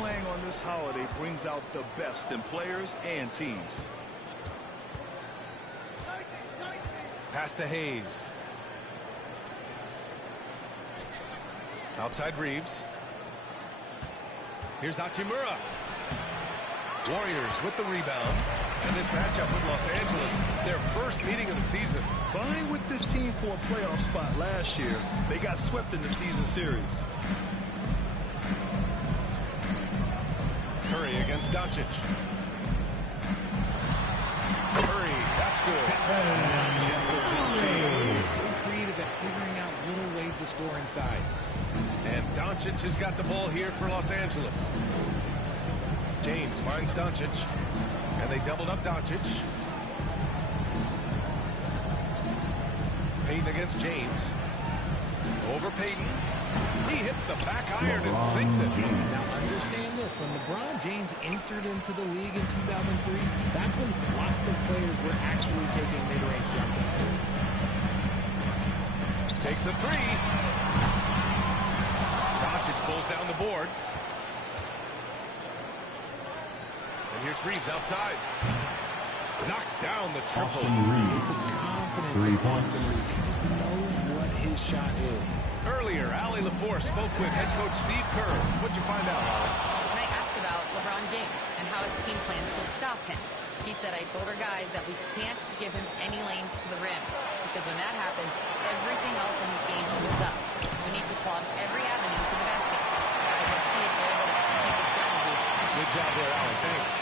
playing on this holiday brings out the best in players and teams. Pass to Hayes. Outside Reeves. Here's Hachimura. Warriors with the rebound. And this matchup with Los Angeles, their first meeting of the season. Fine with this team for a playoff spot last year. They got swept in the season series. Curry against Doncic. Curry, that's good. He's so creative at figuring out little ways to score inside. And Doncic has got the ball here for Los Angeles. James finds Doncic. And they doubled up Doncic. Payton against James. Over Payton. He hits the back iron and sinks it. Now understand this, when LeBron James entered into the league in 2003, that's when lots of players were actually taking mid-range jumpers. Takes a three. Doncic pulls down the board. And here's Reeves outside. Knocks down the triple. It's the confidence of Austin Reeves. He just knows what his shot is. Earlier, Allie LaForce spoke with head coach Steve Kerr. What'd you find out, Allie? When I asked about LeBron James and how his team plans to stop him, he said, I told our guys that we can't give him any lanes to the rim, because when that happens, everything else in his game opens up. We need to clog every avenue to the basket. Guys, let's see if they're able to execute the strategy. Good job there, Allie. Thanks.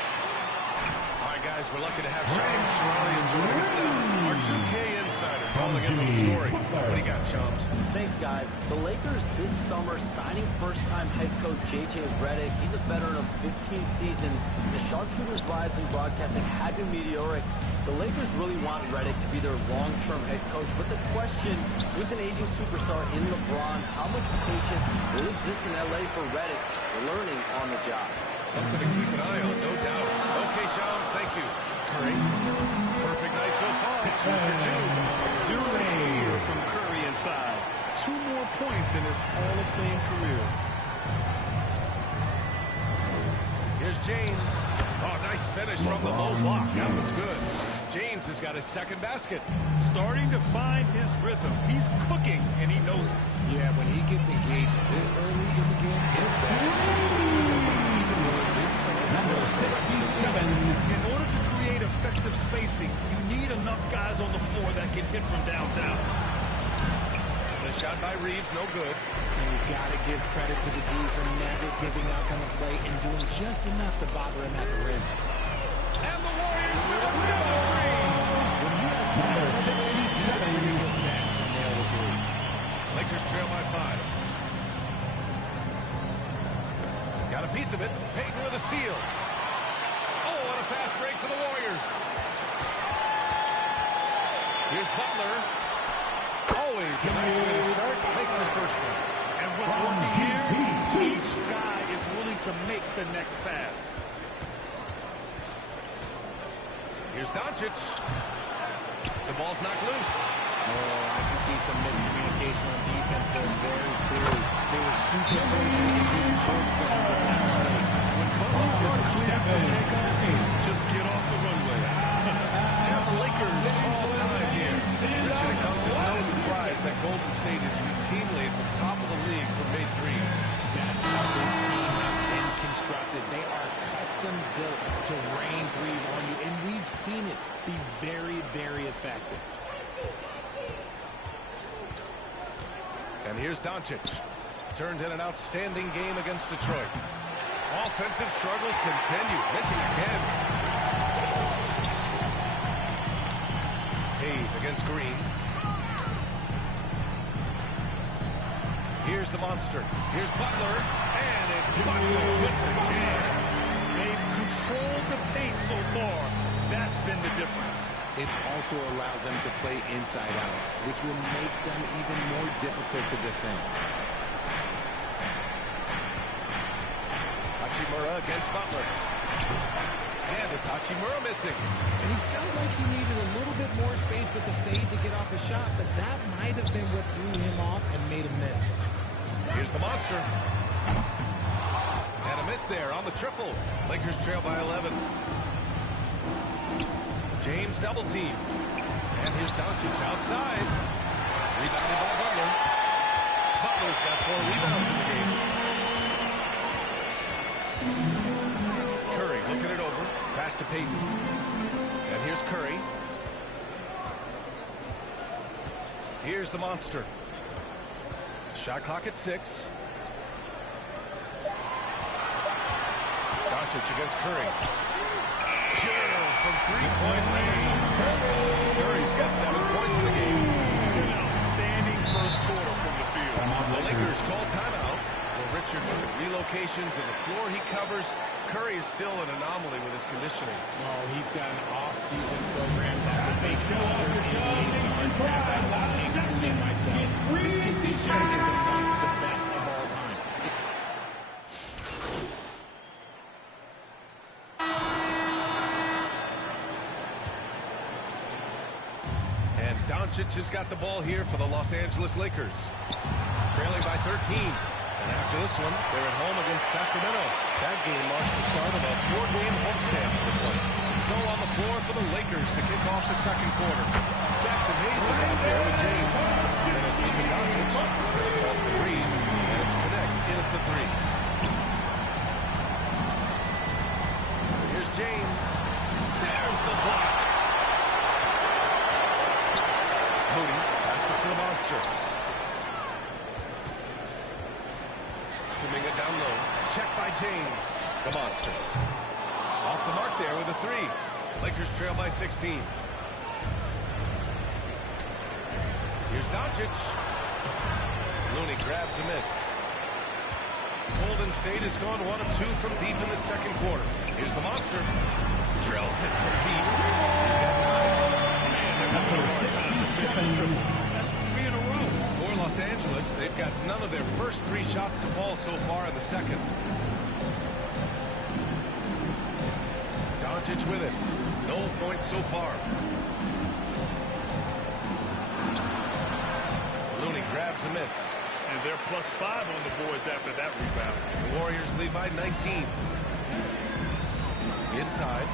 All right, guys, we're lucky to have Shams Charania joining us now. Our 2K insider calling in the story. What do you got, Shams? Thanks, guys. The Lakers this summer signing first-time head coach J.J. Redick. He's a veteran of 15 seasons. The sharpshooter's rise in broadcasting had been meteoric. The Lakers really want Redick to be their long-term head coach, but the question, with an aging superstar in LeBron, how much patience will exist in L.A. for Redick learning on the job? Something to keep an eye on, no doubt. Okay, Shams, thank you. Curry. Perfect night so far. 2 for 2. Zero fear from Curry inside. 2 more points in his Hall of Fame career. Here's James. Oh, nice finish from the low block. That was good. James has got his second basket. Starting to find his rhythm. He's cooking, and he knows it. Yeah, when he gets engaged this early in the game, it's bad. In order to create effective spacing, you need enough guys on the floor that can hit from downtown. The shot by Reeves, no good. And you got to give credit to the D for never giving up on the play and doing just enough to bother him at the rim. And the Warriors with another three. When he has number 67, you look back to nail the three. Lakers trail by 5. Got a piece of it. Payton with a steal. Oh, what a fast break for the Warriors. Here's Butler. Always a nice way to start. Makes his first one. And what's working here, each guy is willing to make the next pass. Here's Doncic. The ball's knocked loose. Oh, I can see some miscommunication on defense there very clearly. They were super fortunate in doing towards the When Butler is clear for takeoff, just get off the runway. And the Lakers call time here. Richard, it comes as no surprise that Golden State is routinely at the top of the league for made threes. That's how this team has been constructed. They are custom built to rain threes on you, and we've seen it be very, very effective. And here's Doncic. Turned in an outstanding game against Detroit. Offensive struggles continue. Missing again. Hayes against Green. Here's the monster. Here's Butler. And it's Butler with the jam. They've controlled the paint so far. That's been the difference. It also allows them to play inside out, which will make them even more difficult to defend. Hachimura against Butler. And it's Hachimura missing. And he felt like he needed a little bit more space with the fade to get off a shot, but that might have been what threw him off and made him miss. Here's the monster. And a miss there on the triple. Lakers trail by 11. James double team. And here's Doncic outside. Rebounded by Butler. Butler's got 4 rebounds in the game. Curry looking it over. Pass to Payton. And here's Curry. Here's the monster. Shot clock at 6. Doncic against Curry. Pure from three-point range. Curry's got 7 points in the game. An outstanding first quarter from the field. The Lakers call timeout. Well, Richard, with the relocations and the floor he covers, Curry is still an anomaly with his conditioning. Oh, he's got an off-season program that would make no other NBA stars tap out, including myself. His conditioning is amongst the best of all time. And Doncic has got the ball here for the Los Angeles Lakers. Trailing by 13. And after this one, they're at home against Sacramento. That game marks the start of a 4-game homestand for the club. So on the floor for the Lakers to kick off the second quarter. Jackson Hayes is out there with James. Then it's Luka Doncic. Then it's Austin Reeves. And it's Connect in at the 3. Here's James. There's the block. Moody passes to the monster. Kuminga down low. Check by James. The monster. Off the mark there with a 3. Lakers trail by 16. Here's Doncic. Looney grabs a miss. Golden State has gone 1 of 2 from deep in the second quarter. Here's the monster. Drills it from deep. He's got 9. Man, they're going to triple. That's 3 in a row. For Los Angeles, they've got none of their first 3 shots to fall so far in the second. Doncic with it. No points so far. Looney grabs a miss. And they're +5 on the boards after that rebound. The Warriors lead by 19. Inside.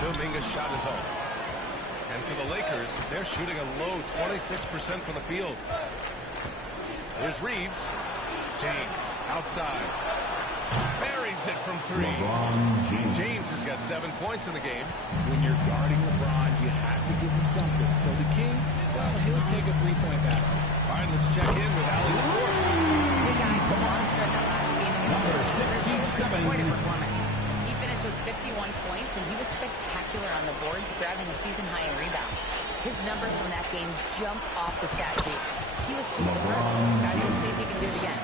Kuminga's shot is off. And for the Lakers, they're shooting a low 26% from the field. Here's Reeves. James outside. Buries it from 3. James has got 7 points in the game. When you're guarding LeBron, you have to give him something. So the King, well, he'll take a 3-point basket. All right, let's check in with Allie LaForce. The guy who monster in that last game against the Lakers. Quite a performance. He finished with 51 points, and he was spectacular on the boards, grabbing a season high in rebounds. His numbers from that game jump off the stat sheet. He was just superb. Guys, let's see if he can do it again.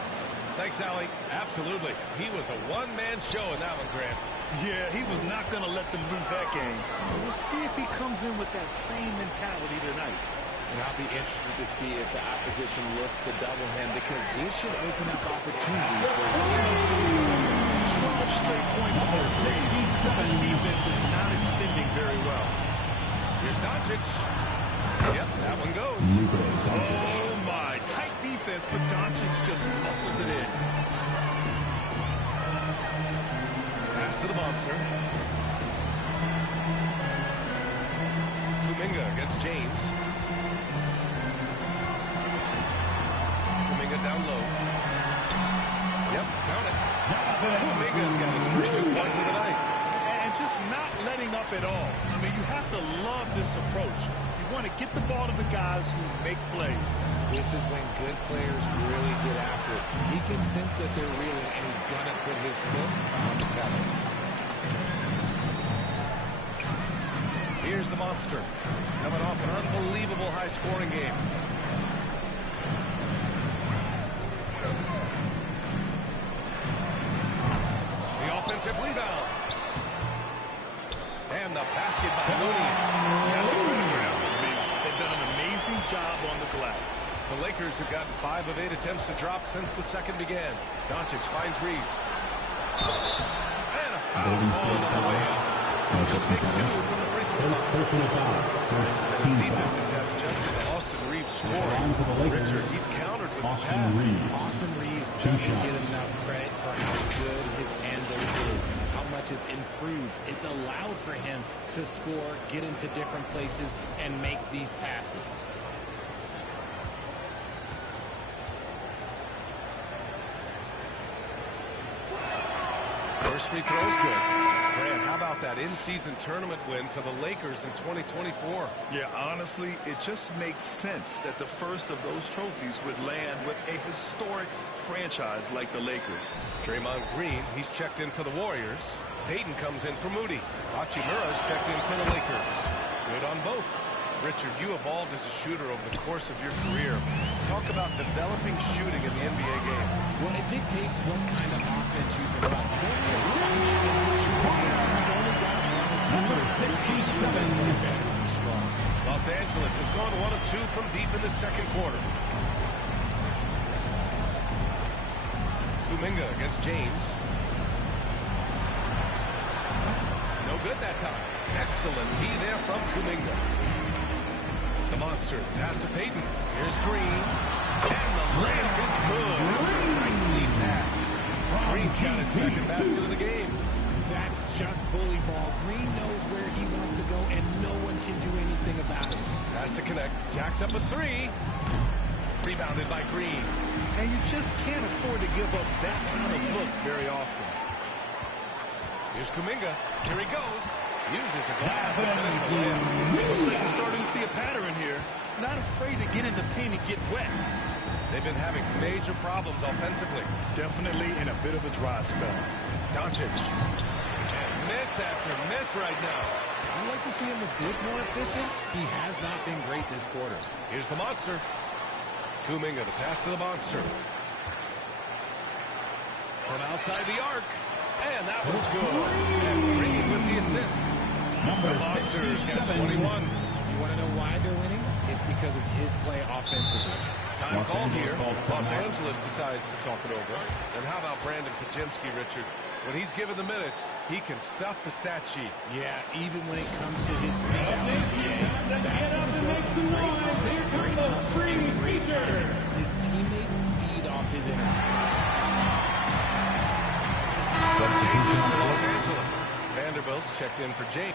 Thanks, Allie. Absolutely. He was a one-man show in that one, Grant. Yeah, he was not going to let them lose that game. We'll see if he comes in with that same mentality tonight. And I'll be interested to see if the opposition looks to double him, because this should open up opportunities for his teammates. 12 straight points on the day. This defense is not extending very well. Here's Doncic. Yep, that one goes. Oh, my. Tight defense, but Doncic just muscles it in. Pass to the monster. Kuminga against James. Kuminga down low. Yep, count it. Kuminga's got his first 2 points of the night. And just not letting up at all. I mean, you have to love this approach. You want to get the ball to the guys who make plays. This is when good players really get after it. He can sense that they're reeling, and he's going to put his foot on the pedal. Here's the monster, coming off an unbelievable high-scoring game. The offensive rebound. And the basket by Looney. They've done an amazing job on the glass. The Lakers have gotten 5 of 8 attempts to drop since the second began. Doncic finds Reeves. And a foul called on the way out. So he'll take 2 from the free throw line. And his defense has had adjusted to Austin Reeves scoring. Richard, he's countered with the pass. Austin Reeves doesn't get enough credit for how much it's improved. It's allowed for him to score, get into different places, and make these passes. First free throw's good. Grant, how about that in-season tournament win for the Lakers in 2024? Yeah, honestly, it just makes sense that the first of those trophies would land with a historic franchise like the Lakers. Draymond Green, he's checked in for the Warriors. Payton comes in for Moody. Hachimura's checked in for the Lakers. Good on both. Richard, you evolved as a shooter over the course of your career. Talk about developing shooting in the NBA game. Well, it dictates what kind of offense you can run. Los Angeles has gone 1 of 2 from deep in the second quarter. Kuminga against James. No good that time. Excellent D there from Kuminga. The monster pass to Payton. Here's Green. And the layup is good. Nicely passed. Green's got his second basket of the game. That's just bully ball. Green knows where he wants to go, and no one can do anything about it. Has to connect. Jacks up a 3. Rebounded by Green. And you just can't afford to give up that kind of look very often. Here's Kuminga. Here he goes. Uses the glass to finish the layup. Looks like we're starting to see a pattern here. Not afraid to get in the paint and get wet. They've been having major problems offensively. Definitely in a bit of a dry spell. Doncic. And miss after miss right now. I'd like to see him a bit more efficient. He has not been great this quarter. Here's the monster. Kuminga, the pass to the monster. From outside the arc. And that was good. And Green with the assist. The Monsters got 21. You want to know why they're winning? It's because of his play offensively. Time called here. Los Angeles decides to talk it over. And how about Brandon Kajemski, Richard? When he's given the minutes, he can stuff the stat sheet. Yeah, even when it comes to his rebound. That's the result of great hustle and great time. His teammates feed off his energy. Changes for Los Angeles. Vanderbilt's checked in for James.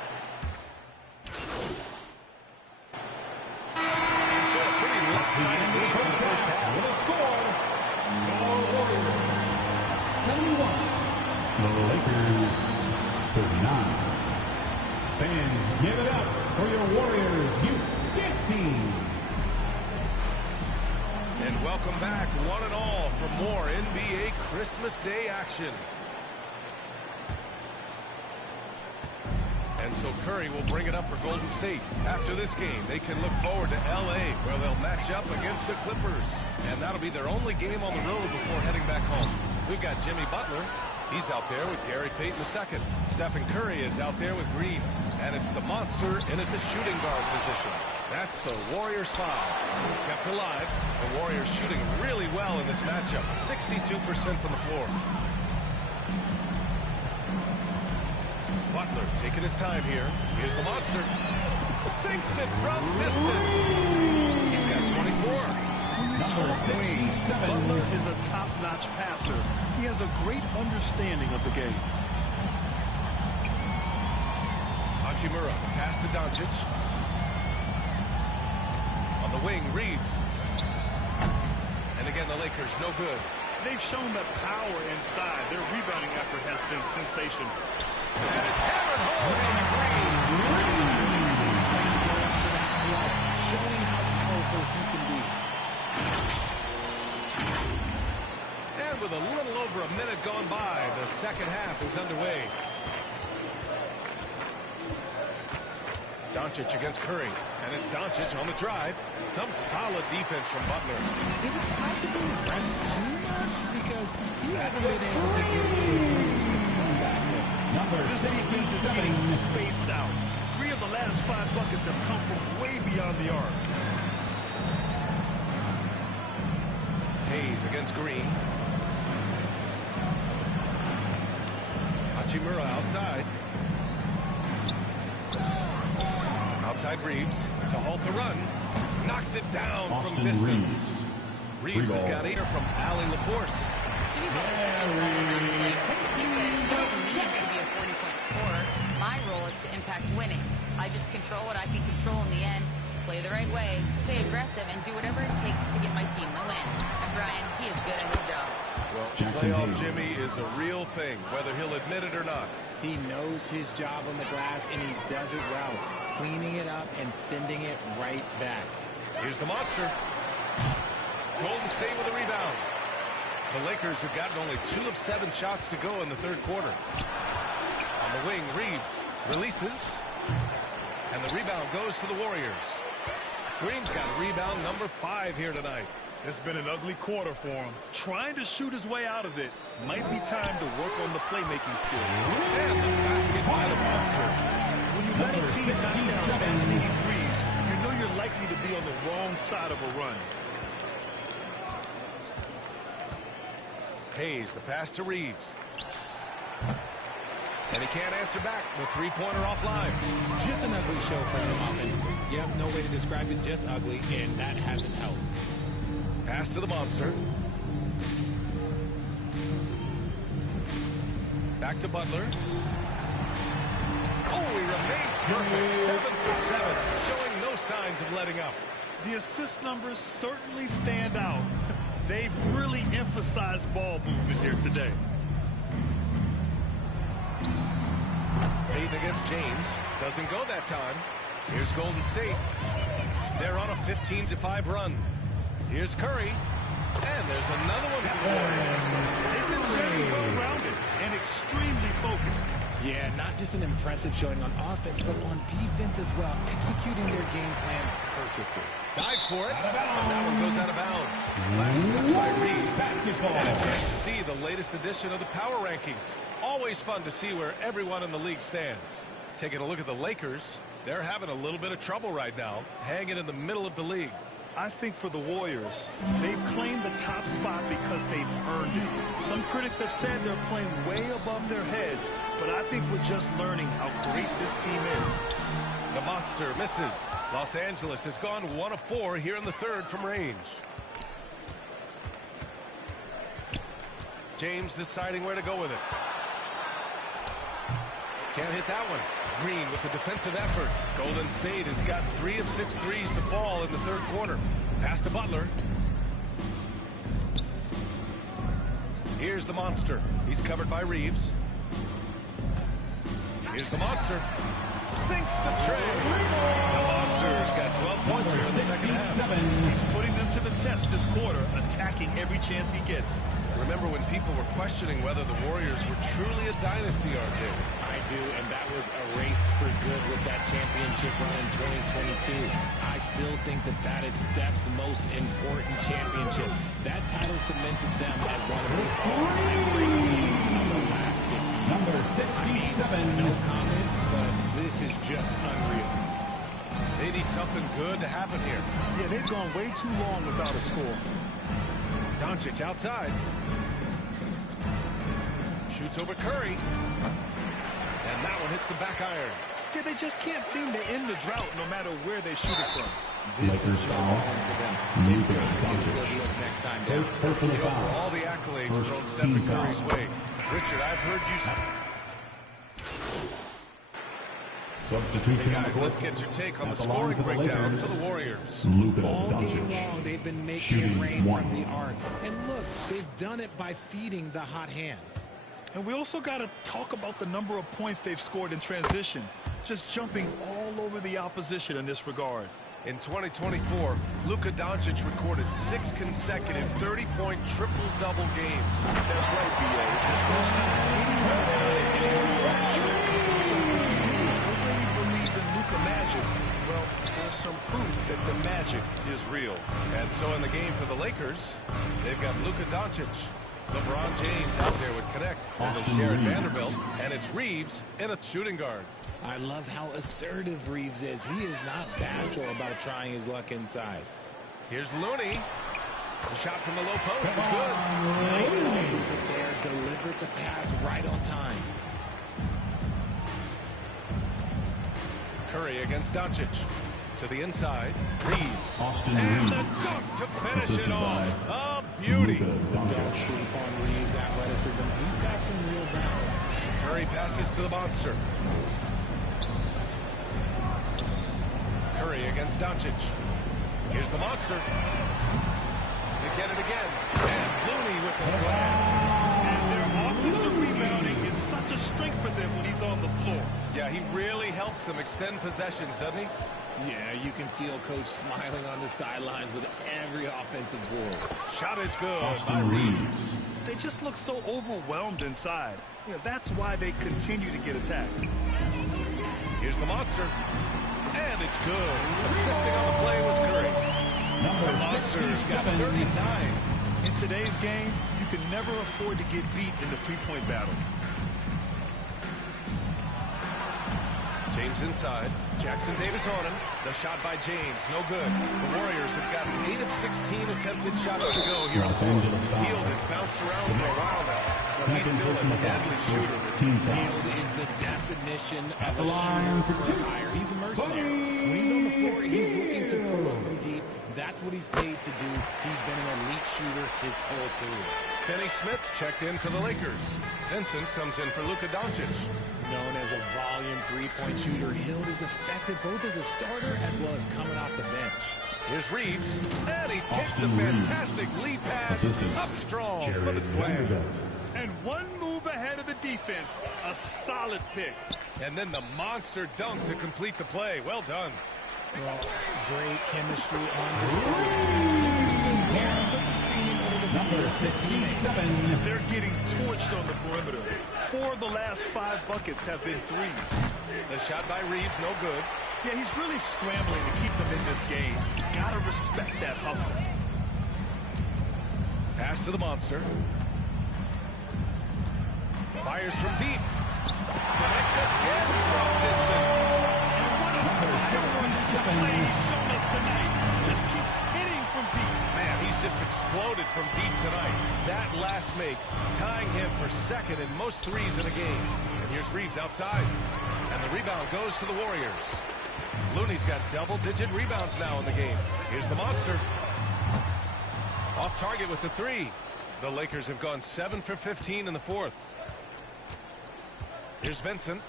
And so a pretty lopsided game for the first half. With a score, Warriors 71, the Lakers 39. Fans, give it up for your Warriors Youth team. And welcome back, one and all, for more NBA Christmas Day action. And so Curry will bring it up for Golden State. After this game, they can look forward to L.A., where they'll match up against the Clippers. And that'll be their only game on the road before heading back home. We've got Jimmy Butler. He's out there with Gary Payton II. Stephen Curry is out there with Green. And it's the monster in at the shooting guard position. That's the Warriors foul. Kept alive. The Warriors shooting really well in this matchup. 62% from the floor. Butler taking his time here. Here's the monster. Sinks it from distance. He's got 24. Butler is a top-notch passer. He has a great understanding of the game. Hachimura, pass to Doncic. On the wing, Reeves. And again, the Lakers, no good. They've shown that power inside. Their rebounding effort has been sensational. And it's hammered home by Green. Showing how powerful he can be. And with a little over a minute gone by, the second half is underway. Doncic against Curry. And it's Doncic on the drive. Some solid defense from Butler. Is it possible to press too much? Because he hasn't been able to get into the groove since coming back in. This defense is getting spaced out. 3 of the last 5 buckets have come from way beyond the arc. Hayes against Green. Hachimura outside. Outside Reeves to halt the run. Knocks it down Austin from distance. Reeves has got 8 from Allie LaForce. Jimmy Butler's such a veteran. Like, he said he doesn't need to be a 40-point and do whatever it takes to get my team the win. And Brian, he is good at his job. Well, Jackson playoff Hayes. Jimmy is a real thing, whether he'll admit it or not. He knows his job on the glass, and he does it well, cleaning it up and sending it right back. Here's the monster. Golden State with a rebound. The Lakers have gotten only 2 of 7 shots to go in the third quarter. On the wing, Reeves releases. And the rebound goes to the Warriors. Green's got rebound number 5 here tonight. It's been an ugly quarter for him. Trying to shoot his way out of it. Might be time to work on the playmaking skills. And the basket by the monster. When you let a team knock down that many threes, you know you're likely to be on the wrong side of a run. Hayes, the pass to Reeves. And he can't answer back. The three-pointer offline. Just an ugly show for him offensively. Yep, no way to describe it, just ugly, and that hasn't helped. Pass to the monster. Back to Butler. Oh, he remains perfect. 7 for 7. Showing no signs of letting up. The assist numbers certainly stand out. They've really emphasized ball movement here today. Payton against James. Doesn't go that time. Here's Golden State. They're on a 15-5 run. Here's Curry. And there's another one for the Warriors. They've been very well-rounded and extremely focused. Yeah, not just an impressive showing on offense, but on defense as well, executing their game plan perfectly. Dives for it. And that one goes out of bounds. Last touch by Reeves. Basketball. And a chance to see the latest edition of the power rankings. Always fun to see where everyone in the league stands. Taking a look at the Lakers, they're having a little bit of trouble right now, hanging in the middle of the league. I think for the Warriors, they've claimed the top spot because they've earned it. Some critics have said they're playing way above their heads, but I think we're just learning how great this team is. The monster misses. Los Angeles has gone 1 of 4 here in the third from range. James deciding where to go with it. Can't hit that one. Green with the defensive effort. Golden State has got 3 of 6 threes to fall in the third quarter. Pass to Butler. Here's the monster. He's covered by Reeves. Here's the monster. Sinks the tray. The monster's got 12 points here in the second half. He's putting them to the test this quarter, attacking every chance he gets. Remember when people were questioning whether the Warriors were truly a dynasty, RJ? I do, and that was erased for good with that championship run in 2022. I still think that that is Steph's most important championship. That title cements them as one of the all-time great teams of the last 15 years. Number 67. No comment, but this is just unreal. They need something good to happen here. Yeah, they've gone way too long without a score. Doncic outside. Shoots over Curry. And that one hits the back iron. Yeah, they just can't seem to end the drought no matter where they shoot it from. This Lakers is so foul. hard for them. Luka They've got to get a Doncic. good look next time down. First personal For foul. all the accolades First thrown team Stephen Curry's foul. way. Richard, I've heard you say... Substitution on the Guys, court. let's get your take on At the the line scoring for the breakdown Lakers. for the Warriors. Luka All game Doncic. long, they've been making Shooting it rain one. from the arc. And look, they've done it by feeding the hot hands. And we also got to talk about the number of points they've scored in transition. Just jumping all over the opposition in this regard. In 2024, Luka Doncic recorded 6 consecutive 30-point triple-double games. That's right, B.A. The first time anyone has done it in a history. So if you already believe in Luka magic, well, there's some proof that the magic is real. And so in the game for the Lakers, they've got Luka Doncic. LeBron James out there with Connect. And there's Austin Jared Reeves. Vanderbilt. And it's Reeves in a shooting guard. I love how assertive Reeves is. He is not bashful about trying his luck inside. Here's Looney. The shot from the low post is good. Nice move there. Delivered the pass right on time. Curry against Doncic. To the inside. Reeves. Austin And the Reeves. dunk to finish Assisted it off. by A beauty. Luka Don't Doncic. sleep on Reeves' athleticism. He's got some real balance. Curry passes to the monster. Curry against Doncic. Here's the monster. They get it again. And Looney with the slam. And their offensive rebounding is such a strength for them when he's on the floor. Yeah, he really helps them extend possessions, doesn't he? Yeah, you can feel Coach smiling on the sidelines with every offensive board. Shot is good by Austin Reeves. They just look so overwhelmed inside. You know, that's why they continue to get attacked. Here's the monster. And it's good. Assisting on the play was Curry. The monster's got 39. In today's game, you can never afford to get beat in the three-point battle. James inside. Jackson Davis on him. The shot by James. No good. The Warriors have got 8 of 16 attempted shots to go here. Los Angeles foul. Hield has bounced around for a while now, but he's Second still personal a deadly foul. shooter. Team foul. Hield is the definition of the a line shooter for for two. hire. He's a mercenary. When he's on the floor, he's looking to pull up from deep. That's what he's paid to do. He's been an elite shooter his whole career. Finney Smith checked in for the Lakers. Vincent comes in for Luka Doncic. Known as a volume three-point shooter, Hield is effective both as a starter as well as coming off the bench. Here's Reeves. And he takes the Austin Reeves. fantastic lead pass Assistance, up strong for Jared the slam. Vanderbilt. And one move ahead of the defense. A solid pick. And then the monster dunk to complete the play. Well done. Well, great chemistry on display. Interesting pair, but the screen in order to Number his teammate. They're getting torched on the perimeter. 4 of the last 5 buckets have been threes. The shot by Reeves, no good. Yeah, he's really scrambling to keep them in this game. Gotta respect that hustle. Pass to the monster. Fires from deep. Connects again from distance. Display he's shown us tonight. Just keeps hitting from deep. Man, he's just exploded from deep tonight. That last make, tying him for second in most threes in a game. And here's Reeves outside. And the rebound goes to the Warriors. Looney's got double-digit rebounds now in the game. Here's the monster. Off target with the three. The Lakers have gone 7 for 15 in the fourth. Here's Vincent.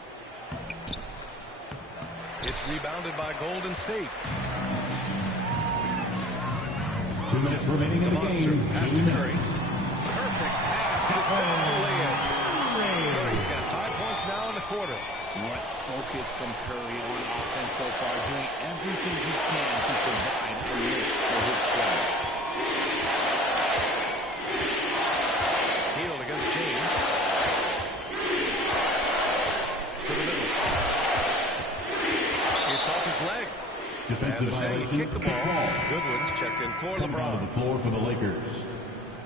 It's rebounded by Golden State. 2 minutes remaining in the Monster game. pass to Curry. Perfect pass to set the lay-in. Curry's got 5 points now in the quarter. What focus from Curry on offense so far, doing everything he can to provide a lift for his squad. Hield against James. To the middle. It's off his leg. Defensive And they're saying he violation. kicked the ball. Goodwin's checked in for Coming onto LeBron. the floor for the Lakers.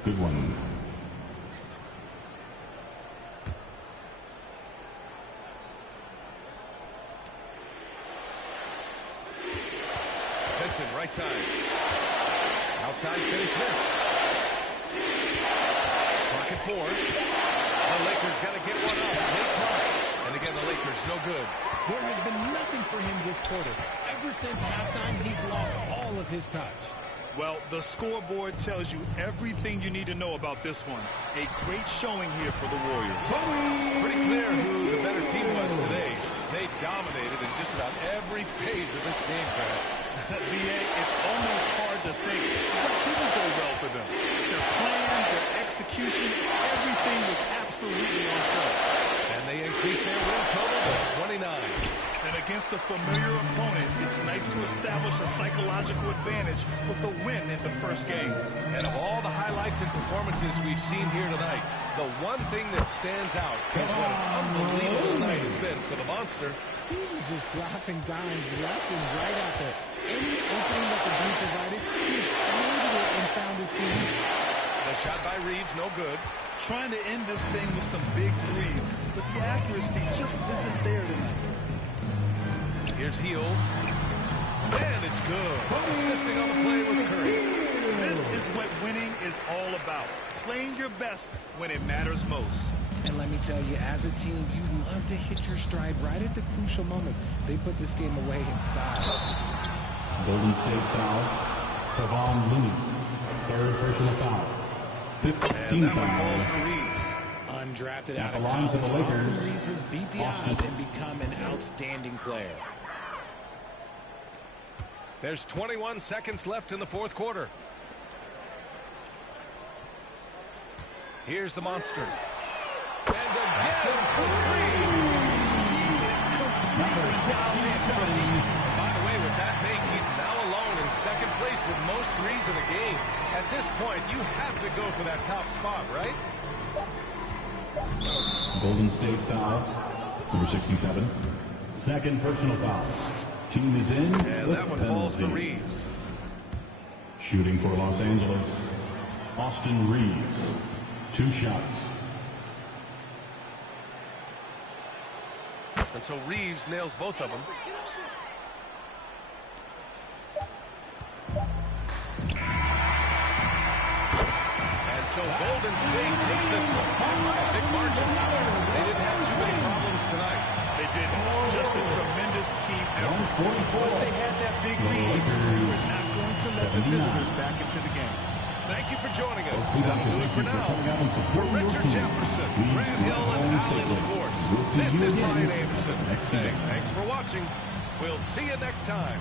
Good one. Vincent, right side. Outside, Finney Smith. Clock at 4. The Lakers got to get one up. Late clock. And again, the Lakers, no good. There has been nothing for him this quarter. Ever since halftime, he's lost all of his touch. Well, the scoreboard tells you everything you need to know about this one. A great showing here for the Warriors. Pretty clear who the better team was today. They dominated in just about every phase of this game, Brad. B.A., it's almost hard to think what didn't go well for them. Their plan, their execution, everything was absolutely on point. And they increased their win total to 29. And against a familiar opponent, it's nice to establish a psychological advantage with the win in the first game. And of all the highlights and performances we've seen here tonight, the one thing that stands out is what an unbelievable night it's been for the monster. He was just dropping dimes left and right out there. Any opening that the D provided, he exploited it and found his team. The shot by Reeves, no good. Trying to end this thing with some big threes, but the accuracy just isn't there tonight. Here's Hield. And it's good. Assisting on the play was Curry. This is what winning is all about. Playing your best when it matters most. And let me tell you, as a team, you love to hit your stride right at the crucial moments. They put this game away in style. Golden State foul. Kevon Looney. Third personal foul. 15 And that one falls foul. for Reeves. Undrafted At out the of line for college, the Lakers, Austin Reeves has beat the Austin. odds and become an outstanding player. There's 21 seconds left in the fourth quarter. Here's the monster. And again for three. He is completely dominated. By the way, with that make, he's now alone in second place with most threes in the game. At this point, you have to go for that top spot, right? Golden State foul, number 67. Second personal foul. Team is in. And that one falls for Reeves. Shooting for Los Angeles, Austin Reeves. 2 shots. And so Reeves nails both of them. And so Golden State takes this one. A big margin. They didn't have too many problems tonight. They didn't. Just a tremendous team effort. Once they had that big lead, they're not going to let the visitors back into the game. Thank you for joining us. That'll do it for now. For Richard Jefferson, Grant Hill, and Alan LaForce, this is Brian Anderson saying thanks for watching. We'll see you next time.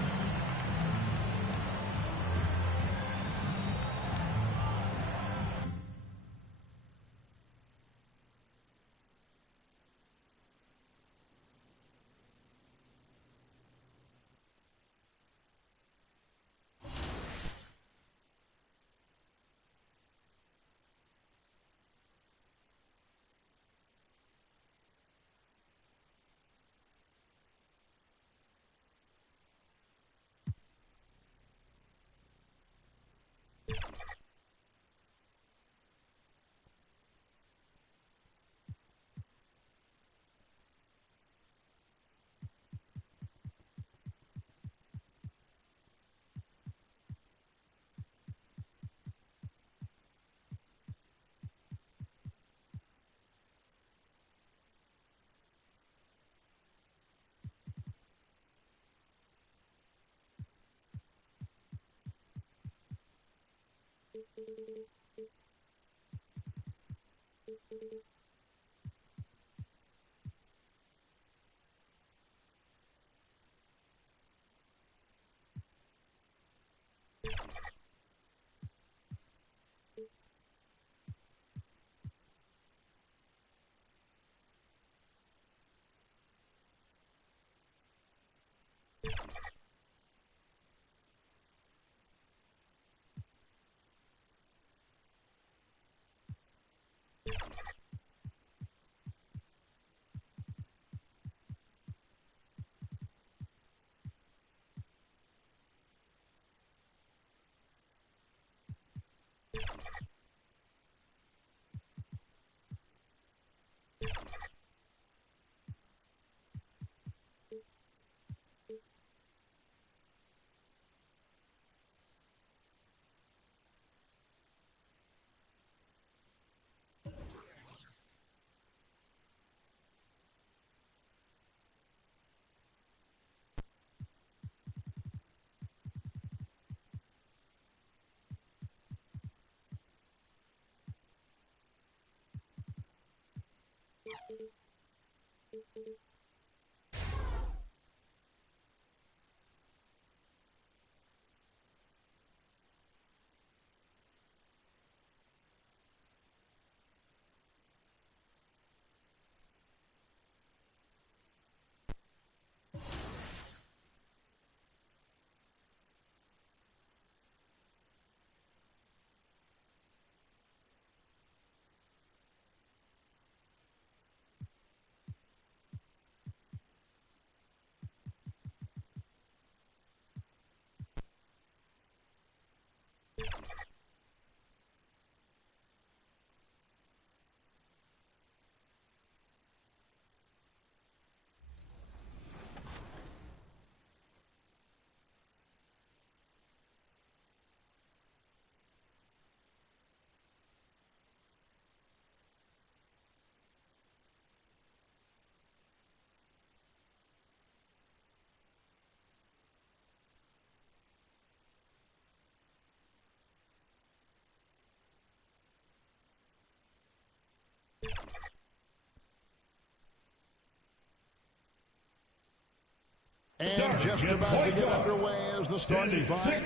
just about to get underway as the starting five.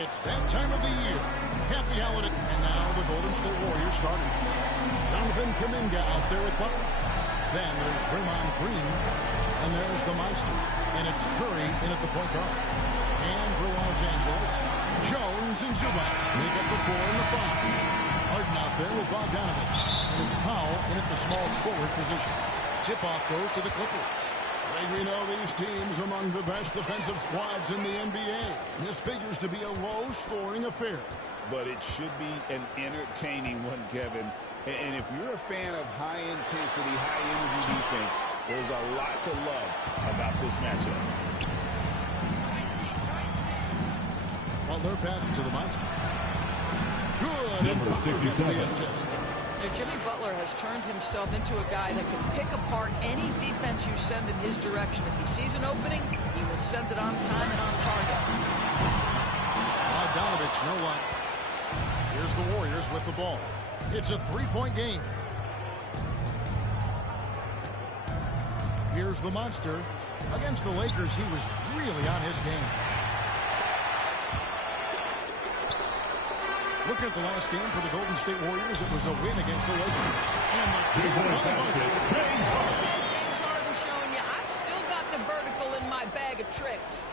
It's that time of the year. Happy holiday. And now the Golden State Warriors starting. Jonathan Kuminga out there with Butler. Then there's Draymond Green. And there's the monster. And it's Curry in at the point guard. And for Los Angeles, Jones and Zubac make up the 4 and the 5. Harden out there with Bogdanovich. And it's Powell in at the small forward position. Tip-off goes to the Clippers. We know these teams among the best defensive squads in the NBA. This figures to be a low-scoring affair. But it should be an entertaining one, Kevin. And if you're a fan of high-intensity, high-energy defense, there's a lot to love about this matchup. Butler passes to the monster. Good. Number 57. You know, Jimmy Butler has turned himself into a guy that can pick apart any defense you send in his direction. If he sees an opening, he will send it on time and on target. Bogdanovich, you know what? Here's the Warriors with the ball. It's a three-point game. Here's the monster. Against the Lakers, he was really on his game. Looking at the last game for the Golden State Warriors, it was a win against the Lakers. And James Harden showing you, I've still got the vertical in my bag of tricks.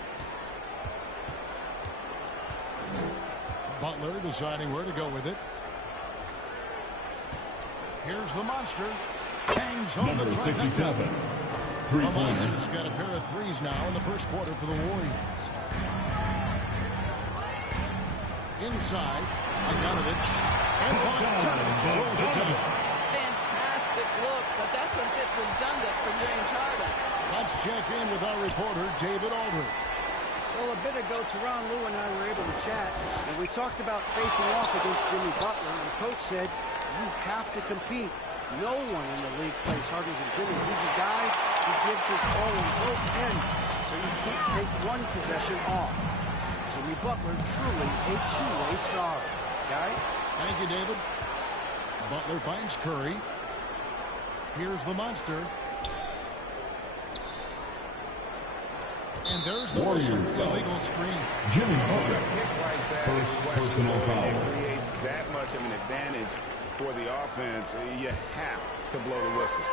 Butler deciding where to go with it. Here's the monster. Hangs on the trifecta. The monster's got a pair of threes now in the first quarter for the Warriors. Inside, Bogdanovich. And Bogdanovich throws it down. Fantastic look, but that's a bit redundant for James Harden. Let's check in with our reporter, David Aldridge. Well, a bit ago, Teron Lue and I were able to chat, and we talked about facing off against Jimmy Butler, and the coach said, you have to compete. No one in the league plays harder than Jimmy. He's a guy who gives his all on both ends, so you can't take one possession off. Jimmy Butler, truly a two-way star. Guys? Thank you, David. Butler finds Curry. Here's the monster. And there's the whistle. Illegal screen. Jimmy Butler. First personal foul. It creates that much of an advantage for the offense. You have to blow the whistle.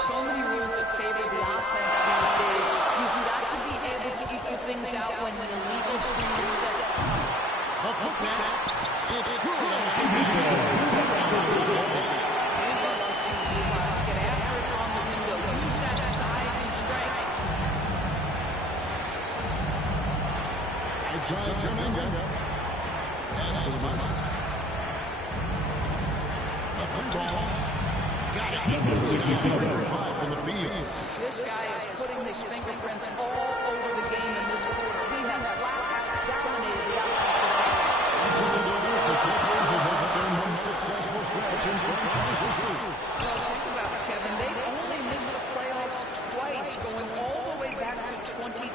are so many rules that favor the offense these days. You've got to be able to equal things out when the illegal screen is set. The putback. It's good. We'd love to see Zubac get after it on the window. Use that size and strength. Outside Kuminga. Pass to the Monster. A free ball. Got it. Number 67. 3 for 5 from the field. This guy is putting his fingerprints all over the game in this quarter. He has flat out dominated the offensive line. This is the Lakers. The Clippers have had their most successful stretch in franchise history. Well, think about it, Kevin. They've only missed the playoffs twice, going all the way back to 2012.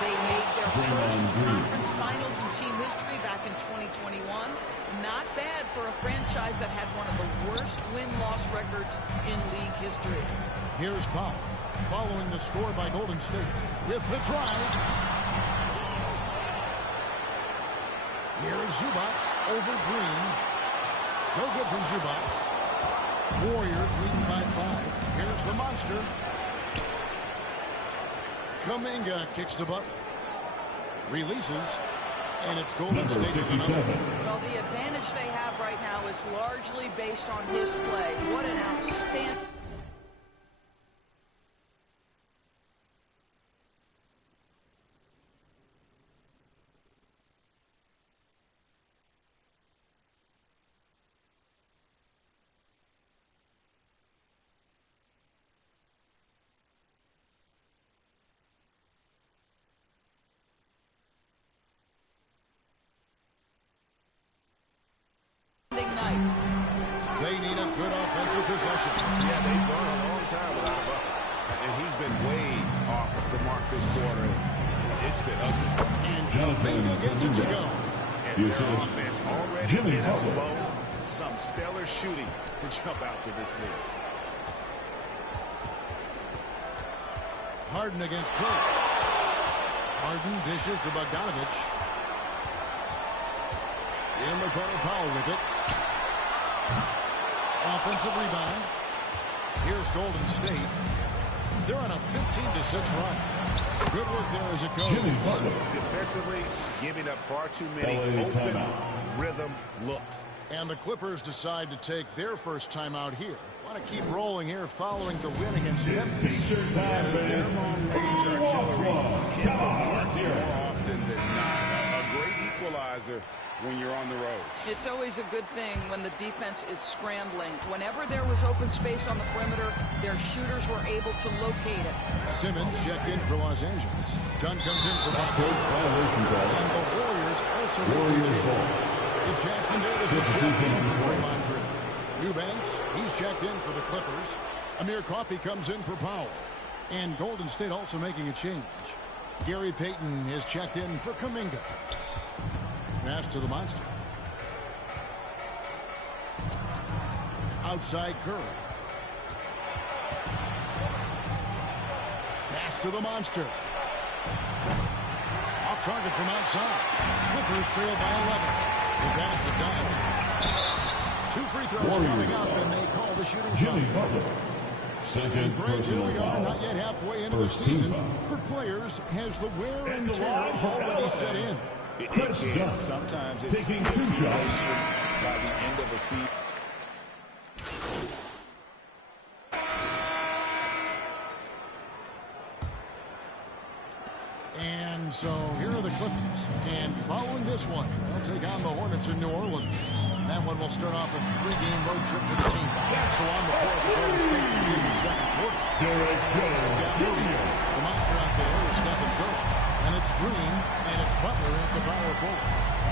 They made their first conference finals in team history back in 2021. Not bad for a franchise that had one of the worst win-loss records in league history. Here's Powell, following the score by Golden State with the drive. Here's Zubac over Green. No good from Zubac. Warriors leading by 5. Here's the Monster. Kuminga kicks to Butler. Releases. And it's Golden State with another. Well, the advantage they have right now is largely based on his play. What an outstanding... They need a good offensive possession. Yeah, they've gone a long time without a bucket. And he's been way off the mark this quarter. It's been ugly. And Kuminga gets it to go. And their offense already in a flow. Some stellar shooting to jump out to this lead. Harden against Curry. Harden dishes to Bogdanovich. In the corner, Powell with it. Offensive rebound. Here's Golden State. They're on a 15-6 run. Good work there as it goes. Defensively, giving up far too many open rhythm looks. And the Clippers decide to take their first time out here. Want to keep rolling here following the win against Memphis. Their long-range artillery hit the mark more often than not. A great equalizer when you're on the road. It's always a good thing when the defense is scrambling. Whenever there was open space on the perimeter, their shooters were able to locate it. Simmons checked in for Los Angeles. Dunn comes in for Butler. And the Warriors also make a change. Is Jackson Davis is checked in for Draymond Green. Eubanks, he's checked in for the Clippers. Amir Coffey comes in for Powell. And Golden State also making a change. Gary Payton is checked in for Kuminga. Pass to the Monster. Outside Curry. Pass to the Monster. Off target from outside. Clippers trail by 11. The pass to Dunn. 2 free throws coming up, and they call the shooting foul. Second Greg, here we personal are, foul. not yet halfway into the First team season. foul. For players, has the wear and tear already set in? It Chris can. Dunn Sometimes it's taking 2 shots. by the end of a season. And so here are the Clippers. And following this one, they'll take on the Hornets in New Orleans. That one will start off a 3-game road trip for the team. So on the floor for Golden State to begin the second quarter. Derek Jones Jr. The Monster out there is Stephen Curry. And it's Green, and it's Butler at the power forward.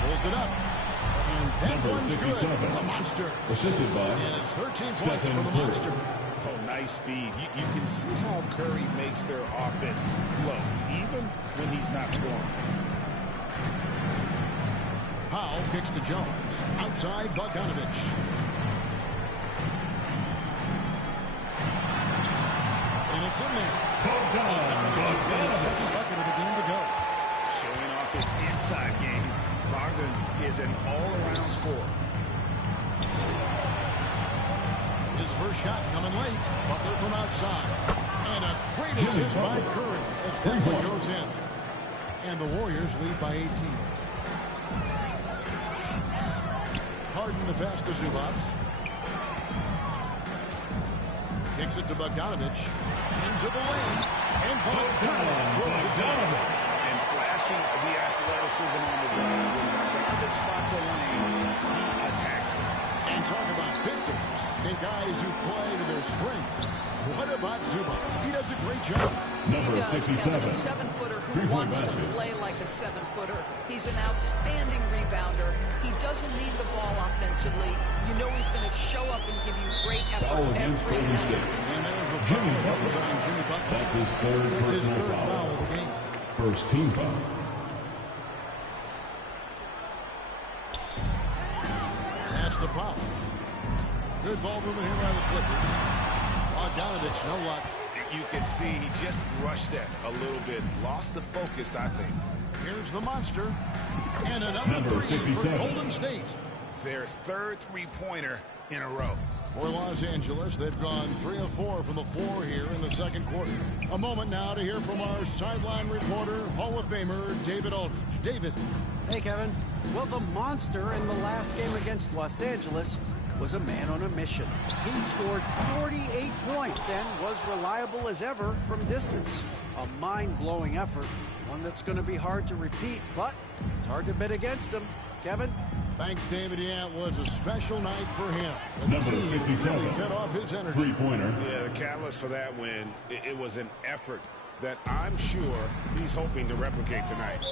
Pulls it up. And that Number one's good. 67. The Monster. Assisted by And it's 13 points Stephen for the Curry. Monster. Oh, nice feed. You can see how Curry makes their offense flow, even when he's not scoring. Powell kicks to Jones. Outside, Bogdanovich. And it's in there. Bogdanovich has got his second bucket of the game to go. Showing off his inside game. Bogdan is an all-around scorer. His first shot coming late. Butler from outside. And a great assist by Curry as that one goes in. And the Warriors lead by 18. Harden the pass to Zubac. Kicks it to Bogdanovic. Into the lane. And Bogdanovic throws it down. And flashing the athleticism on the ground. When Bogdanovic spots a lane, he attacks it. And talk about victims and guys who play to their strengths. What about Zubac? He does a great job. Number 67. A 7-footer who wants to play like a 7-footer. He's an outstanding rebounder. He doesn't need the ball offensively. You know he's going to show up and give you great effort every night. And there's a foul that was on Jimmy Butler. That's his third personal foul of the game. First team foul. Pass to Powell. Good ball movement here by the Clippers. Bogdanovic, no luck. You can see he just rushed that a little bit. Lost the focus, I think. Here's the monster. And another three for Golden State. Their third three-pointer in a row. For Los Angeles, they've gone 3 of 4 from the floor here in the second quarter. A moment now to hear from our sideline reporter, Hall of Famer David Aldridge. David. Hey, Kevin. Well, the monster in the last game against Los Angeles was a man on a mission. He scored 48 points and was reliable as ever from distance. A mind-blowing effort, one that's going to be hard to repeat, but it's hard to bet against him. Kevin? Thanks, David. Yeah, it was a special night for him. Number 67. Really fed off his energy. Three-pointer. Yeah, the catalyst for that win, it was an effort that I'm sure he's hoping to replicate tonight.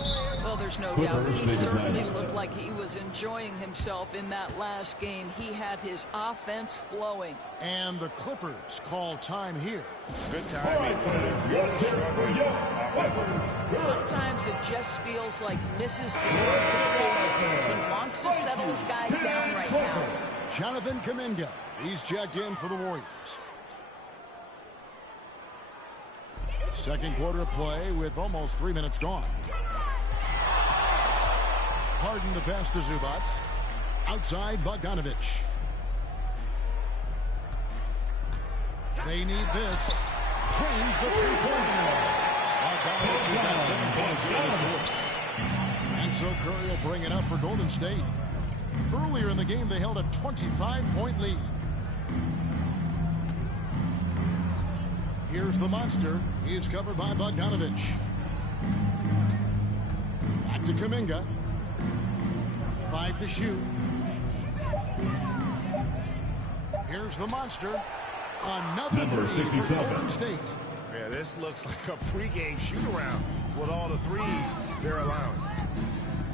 Well, there's no doubt. He certainly looked like he was enjoying himself in that last game. He had his offense flowing. And the Clippers call time here. Good timing. They're really struggling offensively. Sometimes it just feels like Mrs. He wants to settle his guys down right now. Jonathan Kuminga. He's checked in for the Warriors. Second quarter play with almost 3 minutes gone. Harden the pass to Zubac. Outside Bogdanovic. They need this. Drains the three-point line. Bogdanovic has got 7 points here this quarter. And so Curry will bring it up for Golden State. Earlier in the game, they held a 25-point lead. Here's the monster. He's covered by Bogdanovic. Back to Kuminga. 5 to shoot. Here's the monster. Another three for Golden State. Yeah, this looks like a pregame shoot-around with all the threes they're allowing.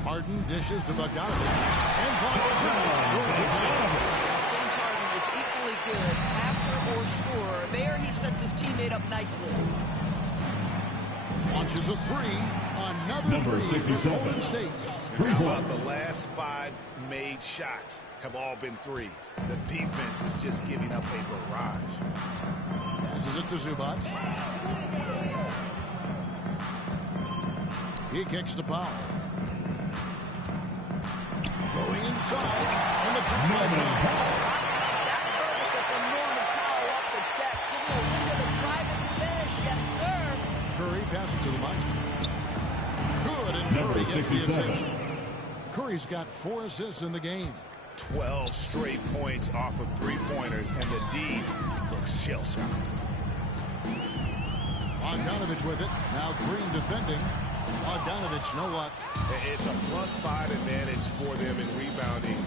Harden dishes to Bogdanovic. And Bogdanovic throws it down. James Harden is equally good, passer or scorer. There he sets his teammate up nicely. Launches a three. Another three for Golden State. And how about the last 5 made shots have all been threes? The defense is just giving up a barrage. Passes it to Zubac. He kicks to Powell. Going inside. And the top by Powell. Curry passes to the monster. Good, and Curry gets the assist. Curry's got 4 assists in the game. 12 straight points off of three-pointers, and the D looks shell-shocked. Bogdanovic with it. Now Green defending. Bogdanovic, no luck. It's a +5 advantage for them in rebounding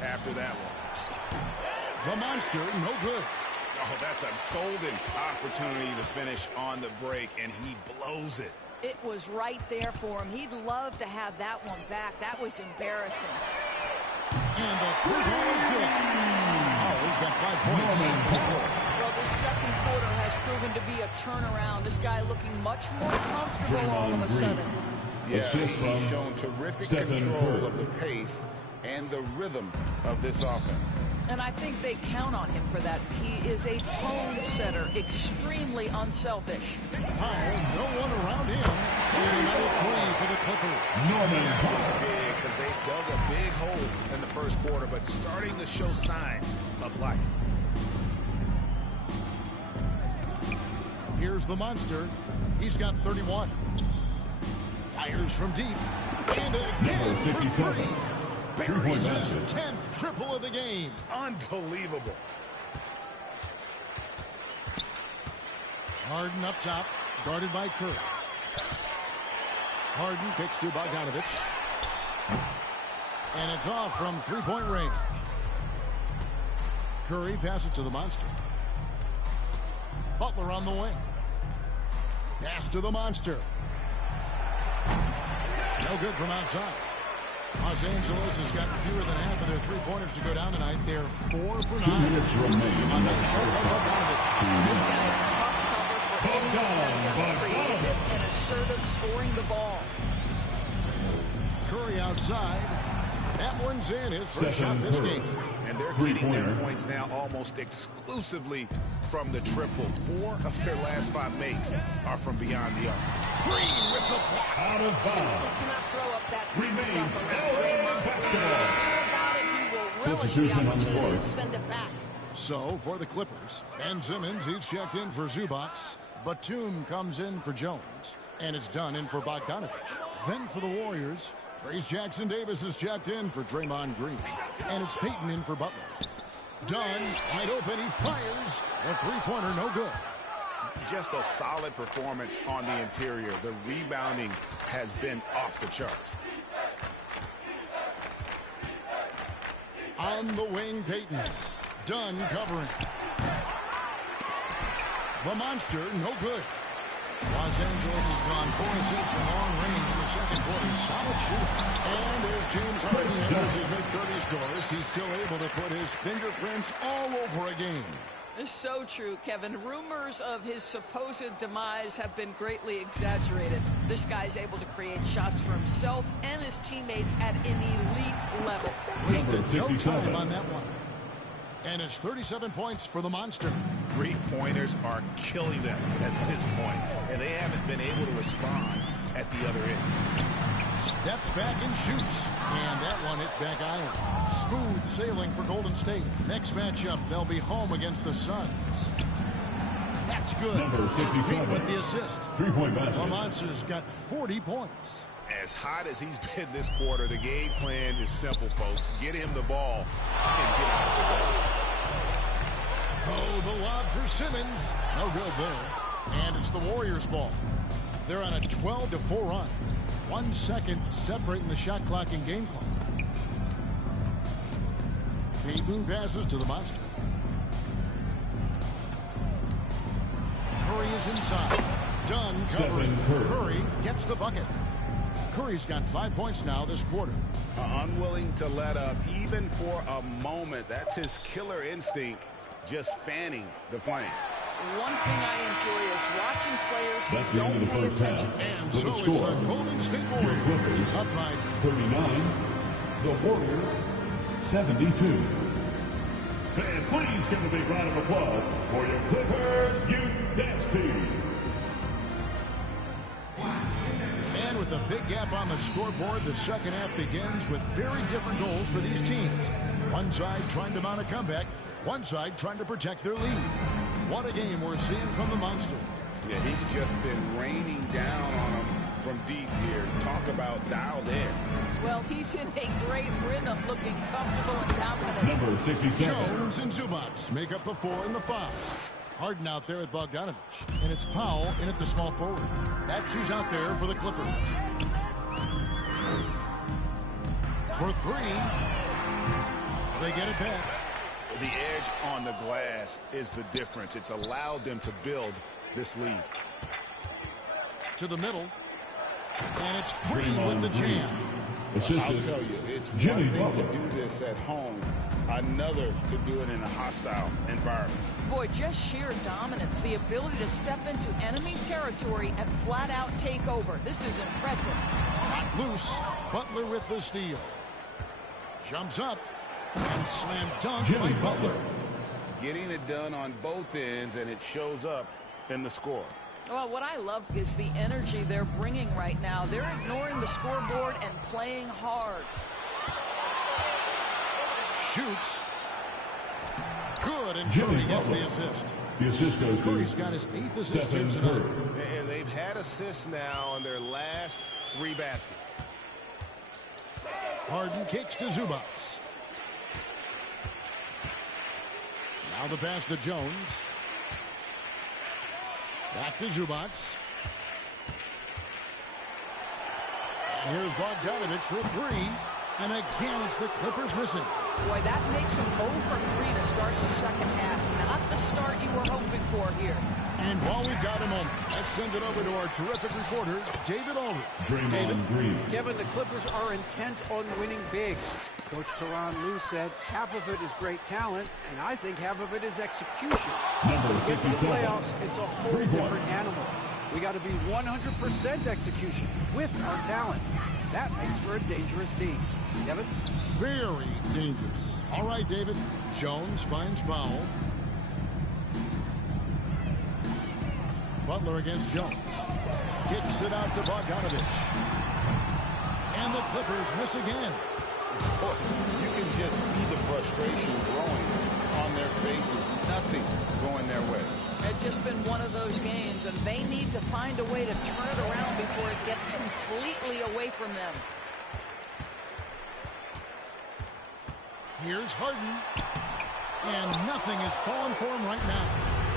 after that one. The monster, no good. Oh, that's a golden opportunity to finish on the break, and he blows it. It was right there for him. He'd love to have that one back. That was embarrassing. And the free throw is good. Oh, he's got 5 points. Well, this second quarter has proven to be a turnaround. This guy looking much more comfortable all of a sudden. Yeah, he's shown terrific control of the pace and the rhythm of this offense. And I think they count on him for that. He is a tone setter, extremely unselfish. Powell, no one around him. And another three for the Clippers. It's big because they dug a big hole in the first quarter, but starting to show signs of life. Here's the monster. He's got 31. Fires from deep. And again for 3. Buries his 10th triple of the game. Unbelievable. Harden up top, guarded by Curry. Harden kicks to Bogdanovich. And it's off from three-point range. Curry passes to the monster. Butler on the wing. Pass to the monster. No good from outside. Los Angeles has got fewer than half of their three-pointers to go down tonight. They're 4 for 9. 2 minutes remaining. On that shot by Creative and assertive scoring the ball. Curry outside. That one's in. His first shot this game. And they're getting their points now almost exclusively from the triple. 4 of their last 5 makes are from beyond the arc. Green with the block. Out of They bounds. cannot throw up that weak Remains stuff around LA Draymond. basketball. About it, he will relish the Substitution on the opportunity court. to send it back. So, for the Clippers, Ben Simmons, he's checked in for Zubac. Batum comes in for Jones. And it's done in for Bogdanovich. Then for the Warriors, Trace Jackson-Davis is checked in for Draymond Green. And it's Payton in for Butler. Dunn, wide open, he fires. The three-pointer, no good. Just a solid performance on the interior. The rebounding has been off the charts. On the wing, Payton. Dunn covering. The monster, no good. Los Angeles has gone 4 of 6 from long range in the second quarter. Solid shooting. And as James Harden enters his mid-30s doors, he's still able to put his fingerprints all over a game. It's so true, Kevin. Rumors of his supposed demise have been greatly exaggerated. This guy's able to create shots for himself and his teammates at an elite level. Wasted no time on that one. And it's 37 points for the monster. Three-pointers are killing them at this point, and they haven't been able to respond at the other end. Steps back and shoots. And that one hits back iron. Smooth sailing for Golden State. Next matchup, they'll be home against the Suns. That's good. Number 67. With the assist. 3-point basket. Lamonce's got 40 points. As hot as he's been this quarter, the game plan is simple, folks. Get him the ball and get out of the way. Oh, the lob for Simmons. No good there. And it's the Warriors' ball. They're on a 12-4 run. 1 second separating the shot clock and game clock. Payton passes to the monster. Curry is inside. Dunn covering. Curry gets the bucket. Curry's got 5 points now this quarter. Unwilling to let up even for a moment. That's his killer instinct, just fanning the flames. One thing I enjoy is watching players who That's the end don't of the pay first half. attention. And With so the it's score, the Golden State your Warriors Clippers up by 39, the Warriors 72. Fans, please give a big round of applause for your Clippers Youth Dance Team. And with a big gap on the scoreboard, the second half begins with very different goals for these teams. One side trying to mount a comeback, one side trying to protect their lead. What a game we're seeing from the monster. Yeah, he's just been raining down on them from deep here. Talk about dialed in. Well, he's in a great rhythm, looking comfortable and confident. Number 67. Jones and Zubac make up the 4 and the 5. Harden out there with Bogdanovich. And it's Powell in at the small forward. That's who's out there for the Clippers. For 3. They get it back. The edge on the glass is the difference. It's allowed them to build this lead. To the middle. And it's Green with the jam. I'll tell you, it's Jimmy one thing Butler. to do this at home, another to do it in a hostile environment. Boy, just sheer dominance, the ability to step into enemy territory and flat out take over. This is impressive. Not loose. Butler with the steal. Jumps up. And slam dunk by Butler. Getting it done on both ends, and it shows up in the score. Well, what I love is the energy they're bringing right now. They're ignoring the scoreboard and playing hard. Shoots. Good, and Curry gets the assist. The assist goes Curry's to got his 8th assist here Stephen tonight. Curry. And they've had assists now on their last 3 baskets. Harden kicks to Zubac. Now the pass to Jones. Back to Zubac. And here's Bogdanovich for 3. And again, it's the Clippers missing. Boy, that makes them 0 for 3 to start the second half. Not the start you were hoping for here. And while we've got a moment, let's send it over to our terrific reporter, David Aldridge. Draymond Green. Kevin, the Clippers are intent on winning big. Coach Tyronn Lue said half of it is great talent, and I think half of it is execution. Number When we get to the 67. playoffs, it's a whole different animal. We got to be 100% execution with our talent. That makes for a dangerous team. Kevin? Very dangerous. All right, David. Jones finds Powell. Butler against Jones. Kicks it out to Bogdanovich. And the Clippers miss again. Boy, you can just see the frustration growing on their faces. Nothing going their way. It's just been one of those games, and they need to find a way to turn it around before it gets completely away from them. Here's Harden. And nothing is falling for him right now.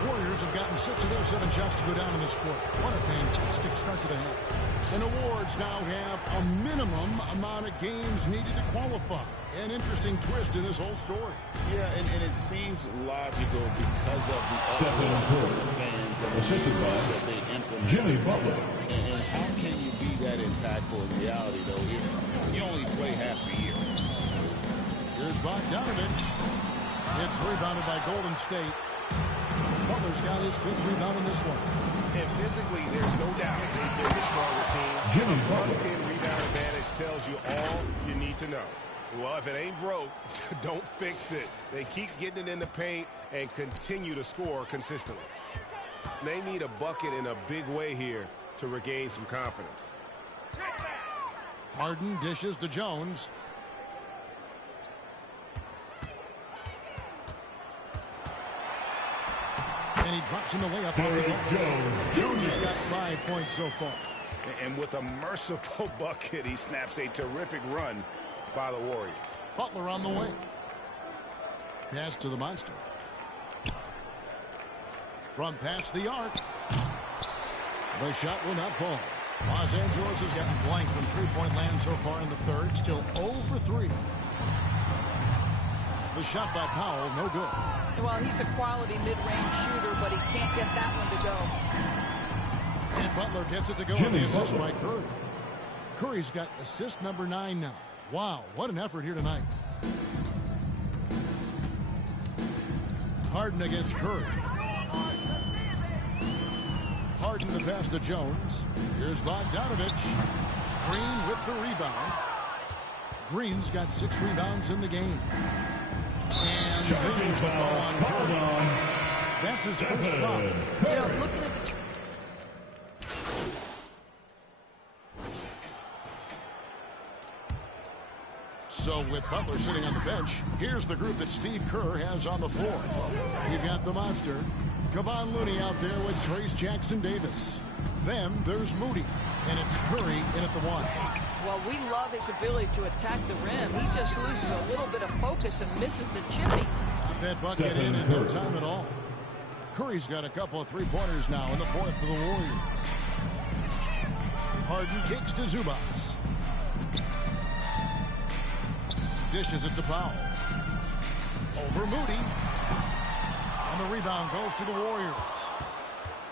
Warriors have gotten 6 of those 7 shots to go down in this quarter. What a fantastic start to the half. And the Warriors now have a minimum amount of games needed to qualify. An interesting twist in this whole story. Yeah, and it seems logical because of the Stephen Curry. fans and Assisted by that they implement. Jimmy Butler. And how can you be that impactful in reality, though, if you only play half the year? Here's Bogdanovich. It's rebounded by Golden State. Butler's got his 5th rebound in this one. And physically, there's no doubt they've been the stronger team. Jimmy The Butler. +10 rebound advantage tells you all you need to know. Well, if it ain't broke, don't fix it. They keep getting it in the paint and continue to score consistently. They need a bucket in a big way here to regain some confidence. Harden dishes to Jones. And he drops in the way up on the glass. Jones has got 5 points so far. And with a merciful bucket, he snaps a terrific run by the Warriors. Butler on the way. Pass to the monster. From past the arc. The shot will not fall. Los Angeles has gotten blank from three-point land so far in the third. Still 0 for 3. The shot by Powell, no good. Well, he's a quality mid-range shooter, but he can't get that one to go. And Butler gets it to go on the assist by Curry. Curry's got assist number 9 now. Wow, what an effort here tonight. Harden against Curry. Harden the pass to Jones. Here's Bogdanovich. Green with the rebound. Green's got 6 rebounds in the game. And Green's the ball on Curry. That's his first foul. You know, looking at the... So with Butler sitting on the bench, here's the group that Steve Kerr has on the floor. You've got the monster, Kevon Looney out there with Trace Jackson-Davis. Then there's Moody, and it's Curry in at the 1. Well, we love his ability to attack the rim. He just loses a little bit of focus and misses the chippy. Got that bucket in no time at all. Curry's got a couple of three-pointers now in the 4th for the Warriors. Harden kicks to Zubac. Dishes it to Powell. Over Moody. And the rebound goes to the Warriors.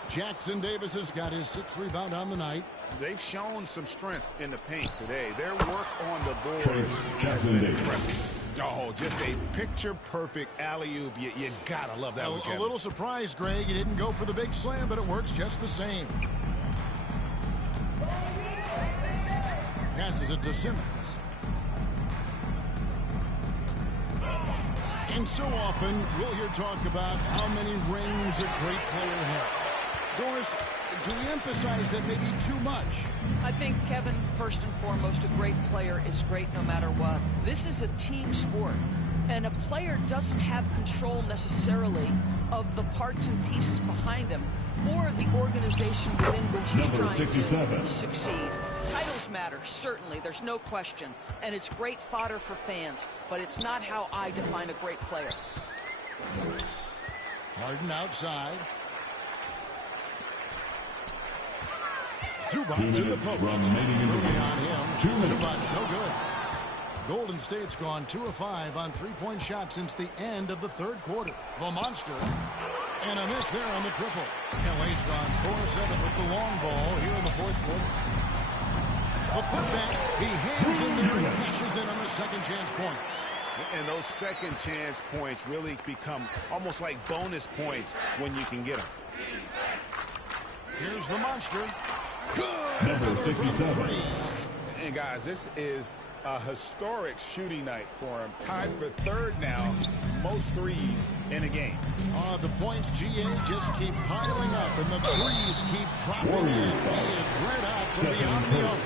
Jackson-Davis has got his 6th rebound on the night. They've shown some strength in the paint today. Their work on the board has Jackson been Davis. impressive. Oh, just a picture-perfect alley-oop. You gotta love that one, A Kevin. little surprised, Greg. He didn't go for the big slam, but it works just the same. Passes it to Simmons. And so often, we'll hear talk about how many rings a great player has. Doris, do we emphasize that maybe too much? I think, Kevin, first and foremost, a great player is great no matter what. This is a team sport. And a player doesn't have control necessarily of the parts and pieces behind him or the organization within which he's trying to succeed. Titles matter, certainly. There's no question. And it's great fodder for fans. But it's not how I define a great player. Harden outside. Zubac's in the post. Moving on him. Zubac's no good. Golden State's gone 2 of 5 on three-point shots since the end of the third quarter. The monster. And a miss there on the triple. LA's gone 4 of 7 with the long ball here in the fourth quarter. The putback. He hands in there and cashes in on the second chance points. And those second chance points really become almost like bonus points when you can get them. Here's the monster. Good. Number 67. And guys, this is a historic shooting night for him. Tied for third now, most threes in a game. The points, GA, just keep piling up, and the threes keep dropping in. He is right out from beyond the arc.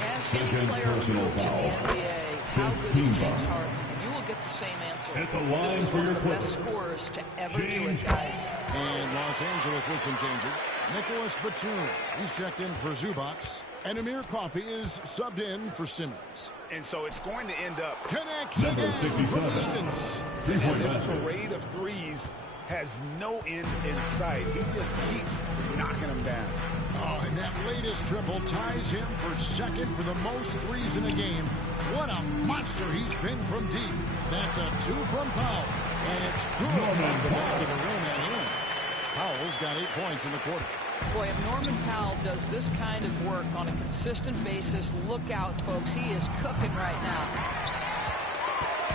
Ask any player or coach in the NBA, how good is James Harden? You will get the same answer. This is one of the best scorers to ever do it, guys. And Los Angeles with some changes. Nicholas Batum, he's checked in for Zubac. And Amir Coffey is subbed in for Simmons. And so it's going to end up connects again from distance. And this parade of threes has no end in sight. He just keeps knocking them down. Oh, and that latest triple ties him for second for the most threes in a game. What a monster he's been from deep. That's a 2 from Powell. And it's good off the back of the rim and in. Powell's got 8 points in the quarter. Boy, if Norman Powell does this kind of work on a consistent basis, look out, folks. He is cooking right now.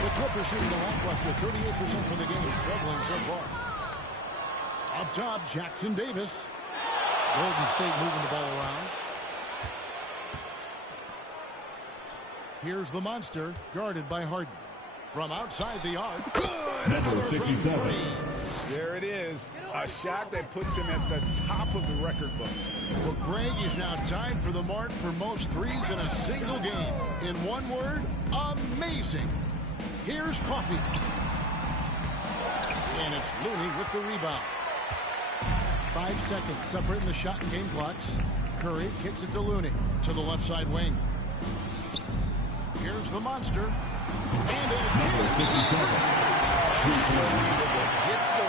The Clippers shooting a lackluster 38% for the game, struggling so far. Up top, Jackson Davis. Golden State moving the ball around. Here's the monster, guarded by Harden. From outside the arc. Good! Number 67. There it is. A shot that puts him at the top of the record book. Well, Greg is now tied for the mark for most threes in a single game. In one word, amazing. Here's Coffey. And it's Looney with the rebound. 5 seconds separating the shot and game clocks. Curry kicks it to Looney to the left side wing. Here's the monster. And Number 67. Gets the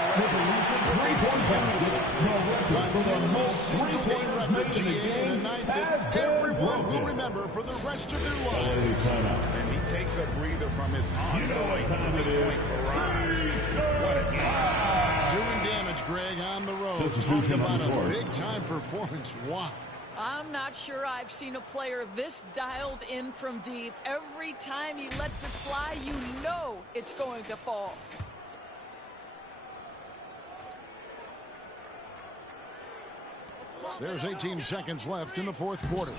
three-point basket. For the most three-point record in a night that everyone will remember for the rest of their lives. And he takes a breather from his ongoing three-point barrage. What a game. Doing damage, Greg, on the road. Talk about a big-time performance. Wow. I'm not sure I've seen a player this dialed in from deep. Every time he lets it fly, you know it's going to fall. There's 18 seconds left in the fourth quarter.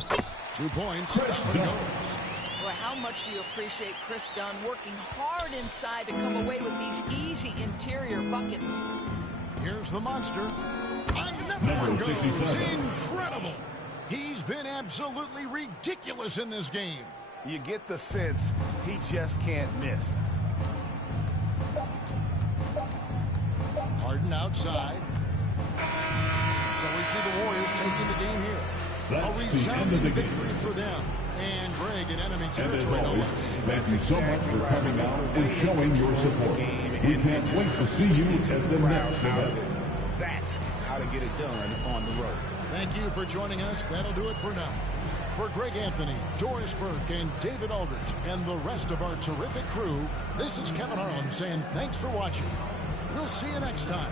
2 points. Stop and goes. Boy, how much do you appreciate Chris Dunn working hard inside to come away with these easy interior buckets? Here's the monster. Another one goes. Incredible. He's been absolutely ridiculous in this game. You get the sense he just can't miss. Harden outside. So we see the Warriors taking the game here. That's a resounding victory for them. And Greg in enemy territory. Thank you so much for coming out and showing your support. We can't wait to see you at the next event. That's how to get it done on the road. Thank you for joining us. That'll do it for now. For Greg Anthony, Doris Burke, and David Aldridge, and the rest of our terrific crew, this is Kevin Harlan saying thanks for watching. We'll see you next time.